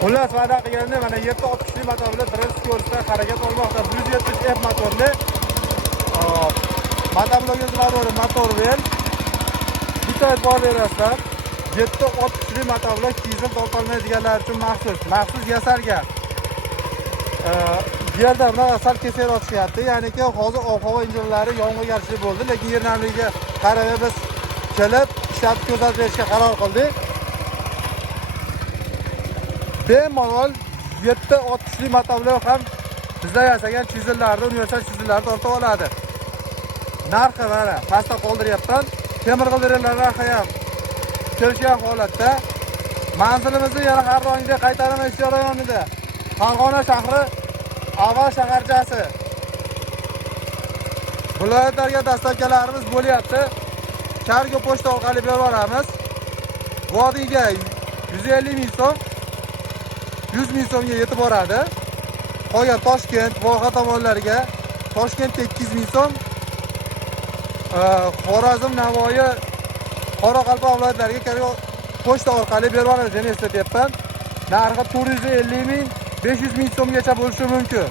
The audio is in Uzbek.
Xullas va'da qilganda mana 760 motor bilan birinchi skoroskda harakat olmoqda. 170F motorli. Motovlogingiz motor vel. Bitta e'tibor berasizlar. 760 motor bilan dizel tortolmaydiganlar uchun maxsus yasalgan. Yerda bunaqa sal kesak ochyapti. Ya'niki hozir ob-havo injinlari yomg'irgarchilik bo'ldi, lekin yer namligiga qarab biz kelib ishlatib ko'rsatib berishga qaror qildik. Bemalol 760 motor bilan ham bizda yasagan chizellarni, universal chizellarni tortib oladi. Narxi mana pastda qoldiryapman. Temir g'ildiraklar narxi ham kelgan holatda. Manzilimizni yana har doimgidek qaytaraman jarayonida. Farg'ona shahri Aval shaharchasi. Viloyatlarga dastavkalarimiz bo'lyapti. Kargo pochta orqali berib yuboramiz. Vodiyga 150 ming so'm, 100 ming so'mga yetib boradi. Qolgan Toshkent, Voha tomonlariga Toshkentga 200 ming so'm, Xorazm, Navoiy, Qoraqalpoq viloyatlariga kargo pochta orqali berib yuboramiz deb eslatyapman. Narxi 450 ming, 500 ming so'mgacha bo'lishi mumkin.